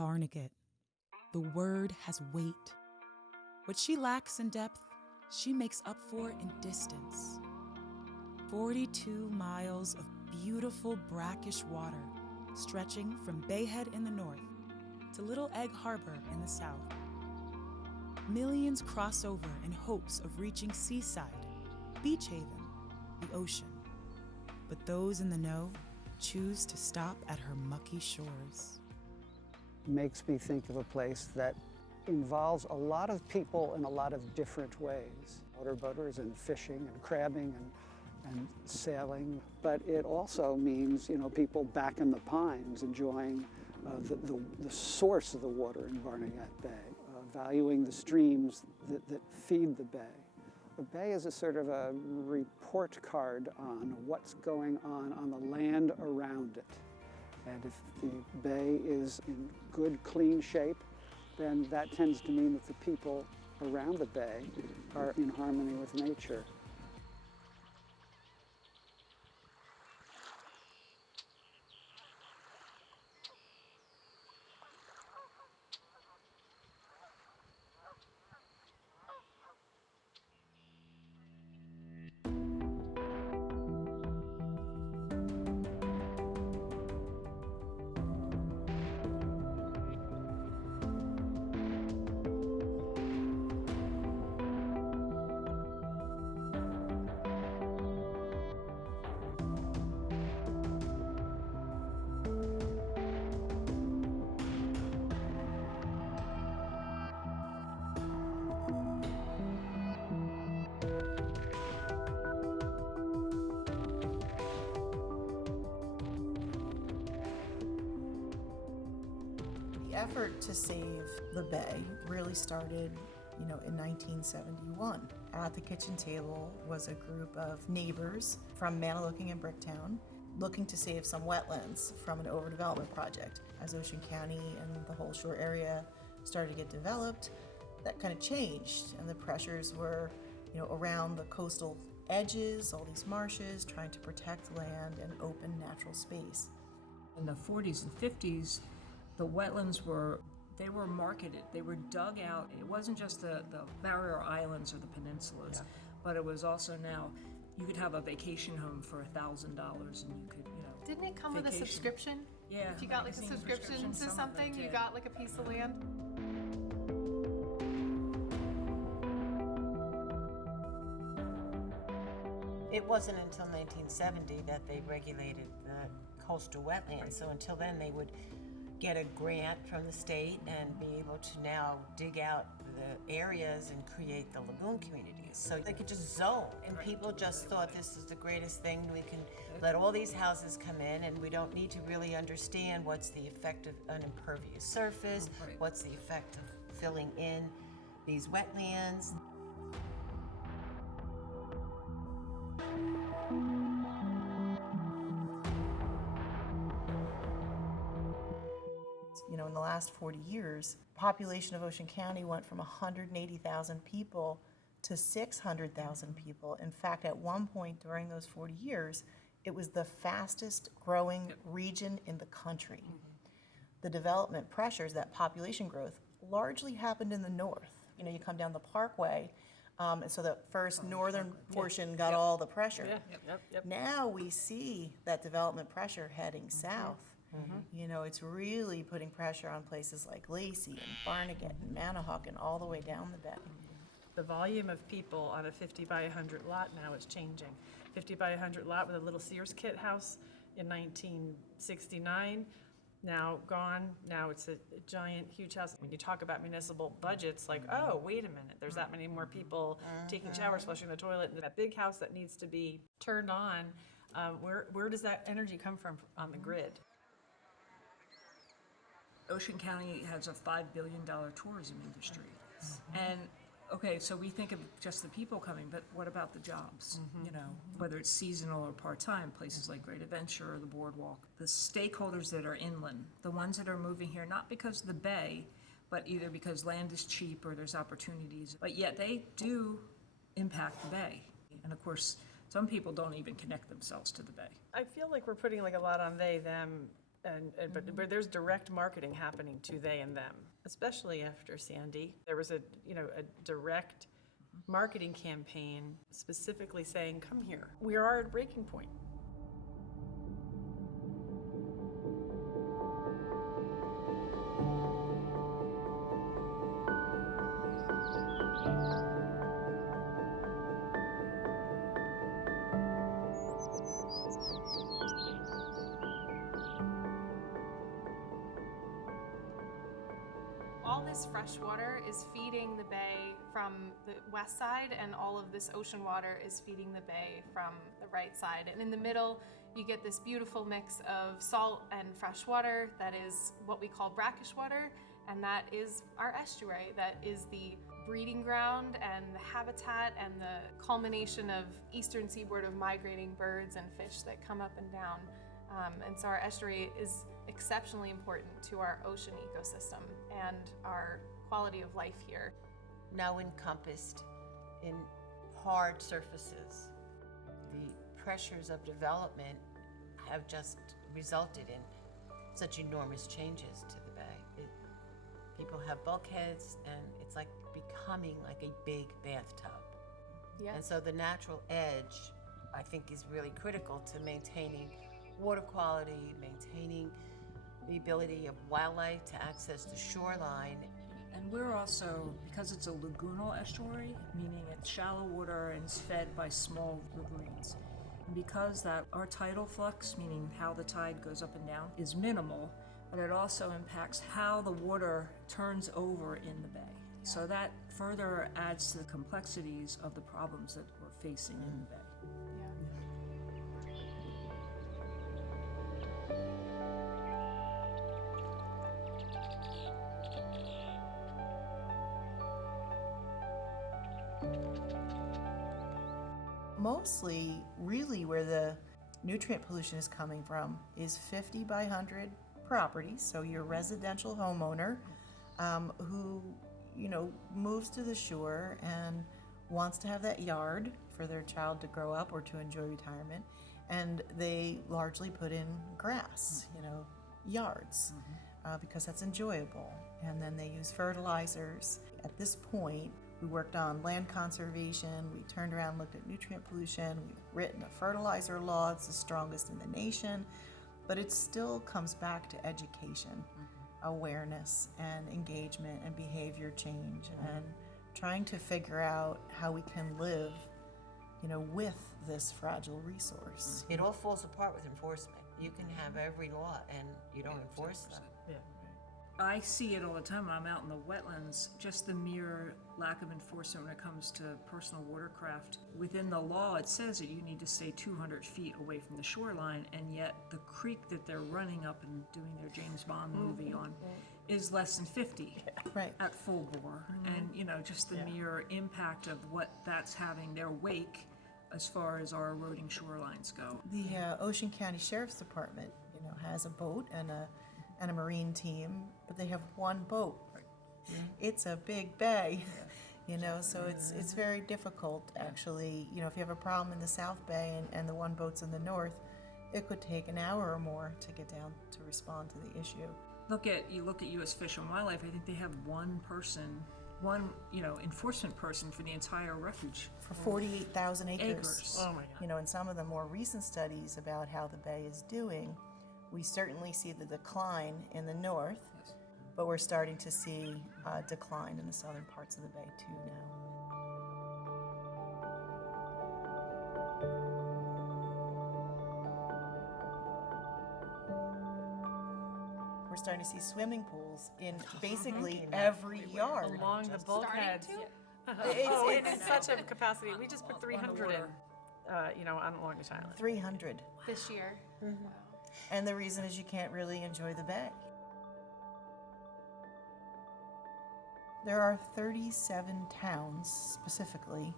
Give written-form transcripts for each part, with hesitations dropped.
Barnegat. The word has weight. What she lacks in depth, she makes up for in distance. 42 miles of beautiful brackish water stretching from Bay Head in the north to Little Egg Harbor in the south. Millions cross over in hopes of reaching Seaside, Beach Haven, the ocean. But those in the know choose to stop at her mucky shores. Makes me think of a place that involves a lot of people in a lot of different ways. Motorboaters and fishing and crabbing and sailing, but it also means, people back in the pines enjoying the source of the water in Barnegat Bay, valuing the streams that feed the bay. The bay is a sort of a report card on what's going on the land around it. And if the bay is in good, clean shape, then that tends to mean that the people around the bay are in harmony with nature. The effort to save the bay really started, in 1971. At the kitchen table was a group of neighbors from Manahawkin and Bricktown looking to save some wetlands from an overdevelopment project. As Ocean County and the whole shore area started to get developed, that kind of changed, and the pressures were, around the coastal edges, all these marshes, trying to protect land and open natural space. In the 40s and 50s, the wetlands were marketed. They were dug out. It wasn't just the barrier islands or the peninsulas, but it was also now you could have a vacation home for $1,000 and you could, Didn't it come with a subscription? Yeah. If you got like a subscription to something, you got like a piece of land. It wasn't until 1970 that they regulated the coastal wetlands. So until then, they would get a grant from the state and be able to now dig out the areas and create the lagoon communities. So they could just zone, and people just thought this is the greatest thing. We can let all these houses come in and we don't need to really understand what's the effect of an impervious surface, what's the effect of filling in these wetlands. In the last 40 years, population of Ocean County went from 180,000 people to 600,000 people. In fact, at one point during those 40 years, it was the fastest growing region in the country. The development pressures, that population growth, largely happened in the north. You come down the Parkway, and so the first northern portion got all the pressure. Now we see that development pressure heading south. It's really putting pressure on places like Lacey and Barnegat and Manahawkin all the way down the bay. The volume of people on a 50 by 100 lot now is changing. 50 by 100 lot with a little Sears kit house in 1969, now gone. Now it's a giant, huge house. When you talk about municipal budgets, like, oh, wait a minute, there's that many more people taking showers, flushing the toilet, and that big house that needs to be turned on. Where does that energy come from on the grid? Ocean County has a $5 billion tourism industry. And okay, so we think of just the people coming, but what about the jobs? Whether it's seasonal or part-time, places like Great Adventure or the Boardwalk. The stakeholders that are inland, the ones that are moving here, not because of the bay, but either because land is cheap or there's opportunities, but yet they do impact the bay. And of course, some people don't even connect themselves to the bay. I feel like we're putting like a lot on they, them, But there's direct marketing happening to they and them, especially after Sandy. There was a direct marketing campaign specifically saying, come here. We are at a breaking point. All this fresh water is feeding the bay from the west side, and all of this ocean water is feeding the bay from the right side. And in the middle, you get this beautiful mix of salt and fresh water that is what we call brackish water, and that is our estuary. That is the breeding ground and the habitat and the culmination of eastern seaboard of migrating birds and fish that come up and down. And so our estuary is exceptionally important to our ocean ecosystem and our quality of life here. Now encompassed in hard surfaces. The pressures of development have just resulted in such enormous changes to the bay. People have bulkheads, and it's like becoming like a big bathtub. Yes. And so the natural edge, I think, is really critical to maintaining water quality, maintaining the ability of wildlife to access the shoreline. And we're also, because it's a lagoonal estuary, meaning it's shallow water and it's fed by small lagoons. And because that our tidal flux, meaning how the tide goes up and down, is minimal, but it also impacts how the water turns over in the bay. So that further adds to the complexities of the problems that we're facing in the bay. Mostly, really, where the nutrient pollution is coming from is 50 by 100 properties. So your residential homeowner who, moves to the shore and wants to have that yard for their child to grow up or to enjoy retirement, and they largely put in grass, yards, because that's enjoyable. And then they use fertilizers. At this point, we worked on land conservation, we turned around and looked at nutrient pollution, we've written a fertilizer law, it's the strongest in the nation, but it still comes back to education, awareness and engagement and behavior change, and trying to figure out how we can live, with this fragile resource. It all falls apart with enforcement. You can have every law and you don't enforce them. Yeah. I see it all the time when I'm out in the wetlands, just the mere lack of enforcement when it comes to personal watercraft. Within the law, it says that you need to stay 200 feet away from the shoreline, and yet the creek that they're running up and doing their James Bond movie on is less than 50 Right. at full bore. And, just the mere impact of what that's having their wake as far as our eroding shorelines go. The Ocean County Sheriff's Department, has a boat and a marine team, but they have one boat. It's a big bay, so it's very difficult, actually. If you have a problem in the South Bay and the one boat's in the north, it could take an hour or more to get down to respond to the issue. You look at U.S. Fish and Wildlife, I think they have one enforcement person for the entire refuge. For 48,000 acres. Oh my God. In some of the more recent studies about how the bay is doing, we certainly see the decline in the north, but we're starting to see a decline in the southern parts of the bay too now. We're starting to see swimming pools in basically every yard. Along the bulkheads. It's It's such a capacity. We just put 300 in, on Longest Island. 300. This year. And the reason is you can't really enjoy the bay. There are 37 towns specifically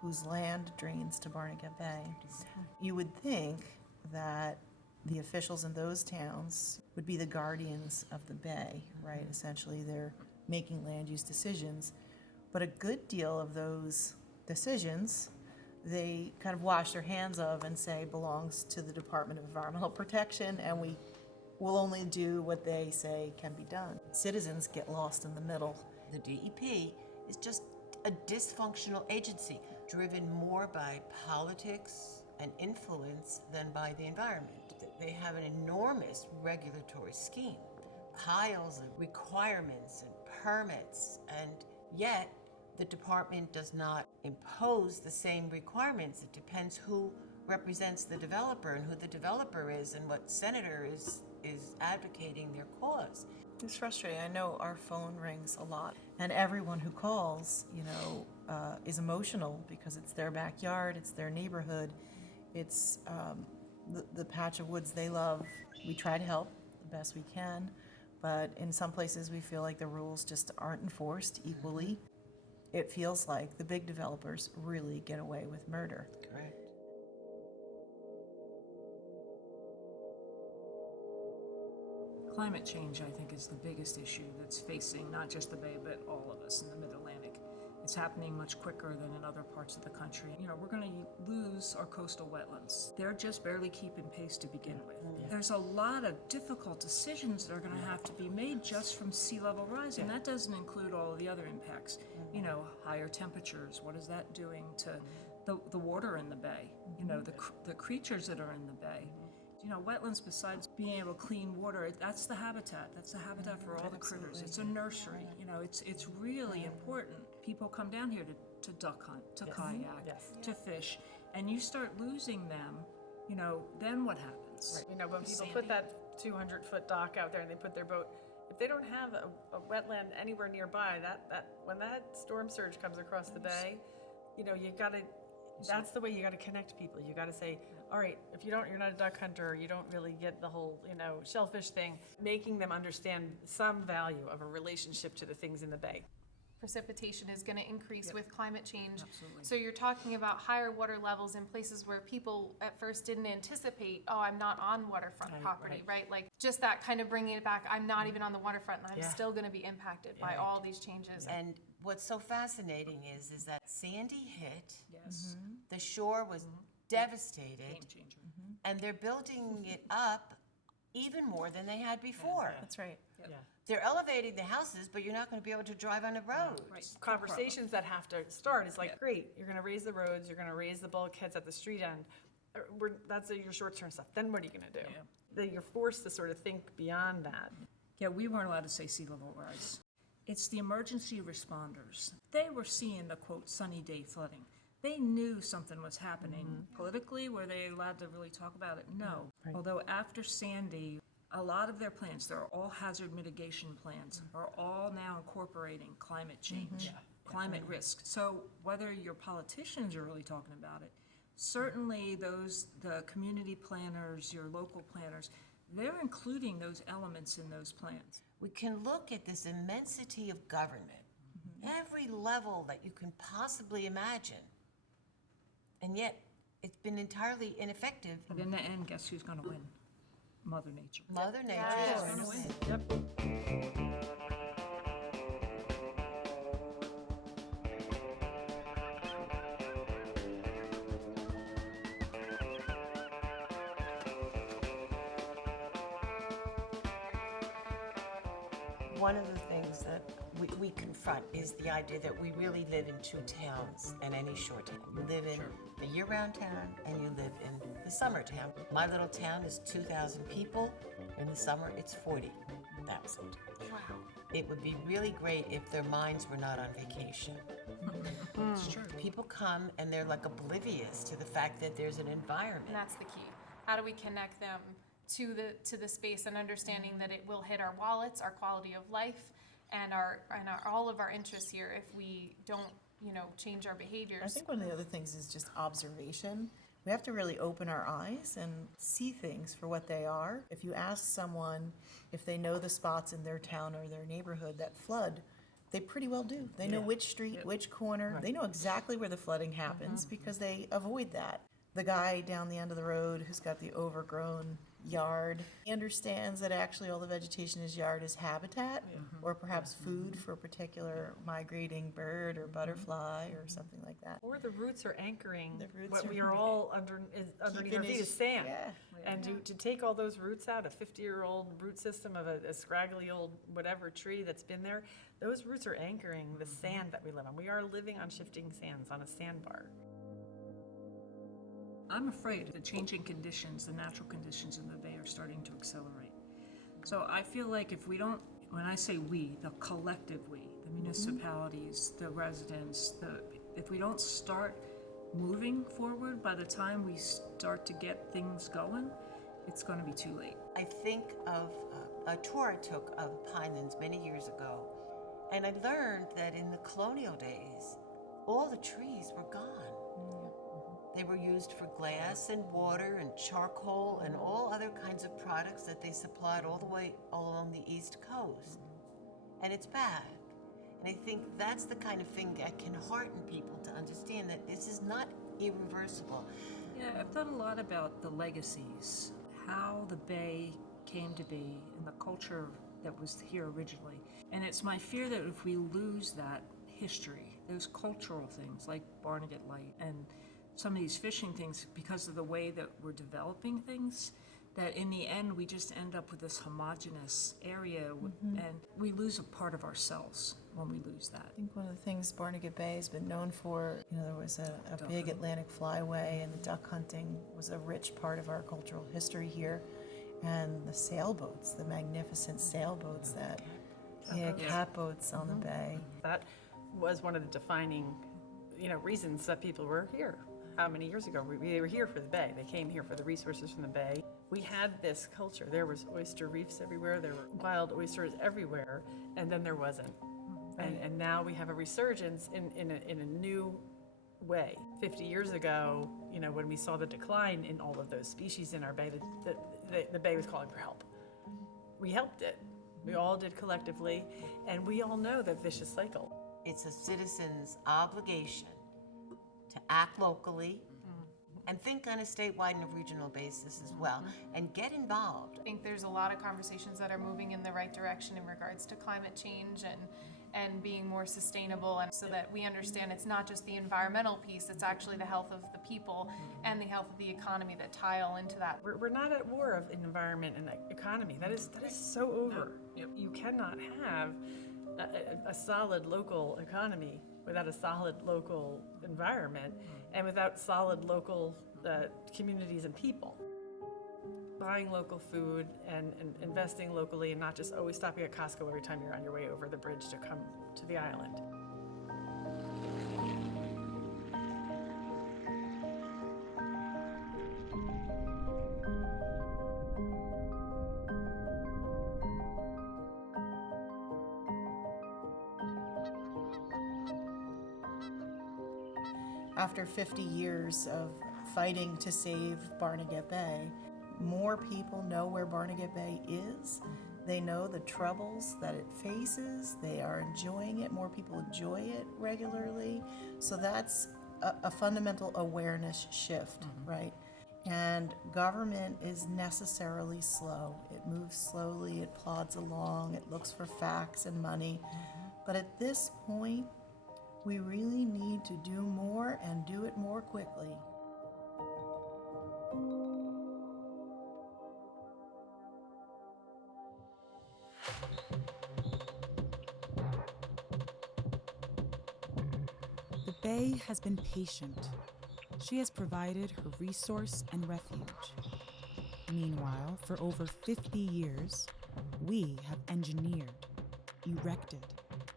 whose land drains to Barnegat Bay. You would think that the officials in those towns would be the guardians of the bay, right? Essentially, they're making land use decisions. But a good deal of those decisions, they kind of wash their hands of and say belongs to the Department of Environmental Protection, and we will only do what they say can be done. Citizens get lost in the middle. The DEP is just a dysfunctional agency driven more by politics and influence than by the environment. They have an enormous regulatory scheme, piles of requirements and permits, and yet the department does not impose the same requirements. It depends who represents the developer and who the developer is and what senator is advocating their cause. It's frustrating. I know our phone rings a lot, and everyone who calls, is emotional because it's their backyard, it's their neighborhood, it's the patch of woods they love. We try to help the best we can, but in some places we feel like the rules just aren't enforced equally. It feels like the big developers really get away with murder. Correct. Climate change, I think, is the biggest issue that's facing not just the Bay, but all of us in the Mid-Atlantic. It's happening much quicker than in other parts of the country. We're going to lose our coastal wetlands. They're just barely keeping pace to begin with. There's a lot of difficult decisions that are going to have to be made just from sea level rise, and that doesn't include all of the other impacts. Higher temperatures, what is that doing to the water in the bay? The creatures that are in the bay. Wetlands, besides being able to clean water, that's the habitat. That's the habitat for all the critters. It's a nursery. It's really important. People come down here to duck hunt, to kayak, to fish, and you start losing them, then what happens? Right. When people put that 200-foot dock out there and they put their boat, if they don't have a wetland anywhere nearby, that when that storm surge comes across the bay, you gotta. That's the way you got to connect people. You got to say, all right, if you're not a duck hunter, you don't really get the whole, shellfish thing. Making them understand some value of a relationship to the things in the bay. Precipitation is going to increase with climate change. Absolutely. So you're talking about higher water levels in places where people at first didn't anticipate, I'm not on waterfront property, right? Like just that kind of bringing it back, I'm not even on the waterfront and I'm still going to be impacted by all these changes. And what's so fascinating is that Sandy hit, Yes. the shore was devastated, Game changer. and they're building it up even more than they had before. That's right. They're elevating the houses, but you're not going to be able to drive on the road. Right. Conversations that have to start. It's like, great, you're going to raise the roads, you're going to raise the bulkheads at the street end. That's your short-term stuff. Then what are you going to do? That you're forced to sort of think beyond that. Yeah, we weren't allowed to say sea level rise. It's the emergency responders. They were seeing the, quote, sunny day flooding. They knew something was happening. Politically, were they allowed to really talk about it? No. Although after Sandy, a lot of their plans, their all hazard mitigation plans, are all now incorporating climate change, climate risk. So whether your politicians are really talking about it, certainly the community planners, your local planners, they're including those elements in those plans. We can look at this immensity of government, every level that you can possibly imagine, and yet it's been entirely ineffective. But in the end, guess who's going to win? Mother Nature. Mother Nature Yes. is Gonna win. Yep. One of the things that we confront is the idea that we really live in two towns and any short town. You live in a year-round town and you live in the summer town. My little town is 2,000 people. In the summer, it's 40,000. Wow. It would be really great if their minds were not on vacation. It's true. People come and they're like oblivious to the fact that there's an environment. And that's the key. How do we connect them to the space and understanding that it will hit our wallets, our quality of life, and all of our interests here if we don't, change our behaviors. I think one of the other things is just observation. We have to really open our eyes and see things for what they are. If you ask someone if they know the spots in their town or their neighborhood that flood, they pretty well do. They know which street, which corner. They know exactly where the flooding happens because they avoid that. The guy down the end of the road who's got the overgrown yard. He understands that actually all the vegetation is yard is habitat, or perhaps food for a particular migrating bird or butterfly or something like that. Or the roots are anchoring The roots what are- we are all underneath our feet is sand. Yeah. And to take all those roots out, a 50-year-old root system of a scraggly old whatever tree that's been there, those roots are anchoring the sand that we live on. We are living on shifting sands, on a sandbar. I'm afraid the changing conditions, the natural conditions in the Bay are starting to accelerate. So I feel like if we don't, when I say we, the collective we, the municipalities, the residents, if we don't start moving forward by the time we start to get things going, it's going to be too late. I think of a tour I took of Pinelands many years ago, and I learned that in the colonial days, all the trees were gone. They were used for glass and water and charcoal and all other kinds of products that they supplied all the way along the East Coast. And it's bad. And I think that's the kind of thing that can hearten people to understand that this is not irreversible. Yeah, I've thought a lot about the legacies, how the Bay came to be and the culture that was here originally. And it's my fear that if we lose that history, those cultural things like Barnegat Light and some of these fishing things, because of the way that we're developing things, that in the end we just end up with this homogeneous area and we lose a part of ourselves when we lose that. I think one of the things Barnegat Bay has been known for, there was a big Atlantic flyway, and the duck hunting was a rich part of our cultural history here. And the sailboats, the magnificent sailboats that, catboats on the bay. That was one of the defining, reasons that people were here. How many years ago? They were here for the Bay. They came here for the resources from the Bay. We had this culture. There was oyster reefs everywhere. There were wild oysters everywhere, and then there wasn't. And now we have a resurgence in a new way. 50 years ago, when we saw the decline in all of those species in our bay, the Bay was calling for help. We helped it. We all did collectively, and we all know the vicious cycle. It's a citizen's obligation to act locally and think on a statewide and a regional basis as well, and get involved. I think there's a lot of conversations that are moving in the right direction in regards to climate change and being more sustainable, and so that we understand it's not just the environmental piece, it's actually the health of the people and the health of the economy that tie all into that. We're not at war of environment and economy. That is so over. Yep. You cannot have a solid local economy without a solid local environment and without solid local communities and people. Buying local food and investing locally, and not just always stopping at Costco every time you're on your way over the bridge to come to the island. After 50 years of fighting to save Barnegat Bay, more people know where Barnegat Bay is. They know the troubles that it faces. They are enjoying it. More people enjoy it regularly. So that's a fundamental awareness shift, right? And government is necessarily slow. It moves slowly, it plods along, it looks for facts and money. But at this point, we really need to do more and do it more quickly. The Bay has been patient. She has provided her resource and refuge. Meanwhile, for over 50 years, we have engineered, erected,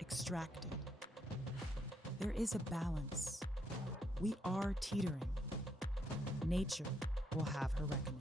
extracted. There is a balance. We are teetering. Nature will have her reckoning.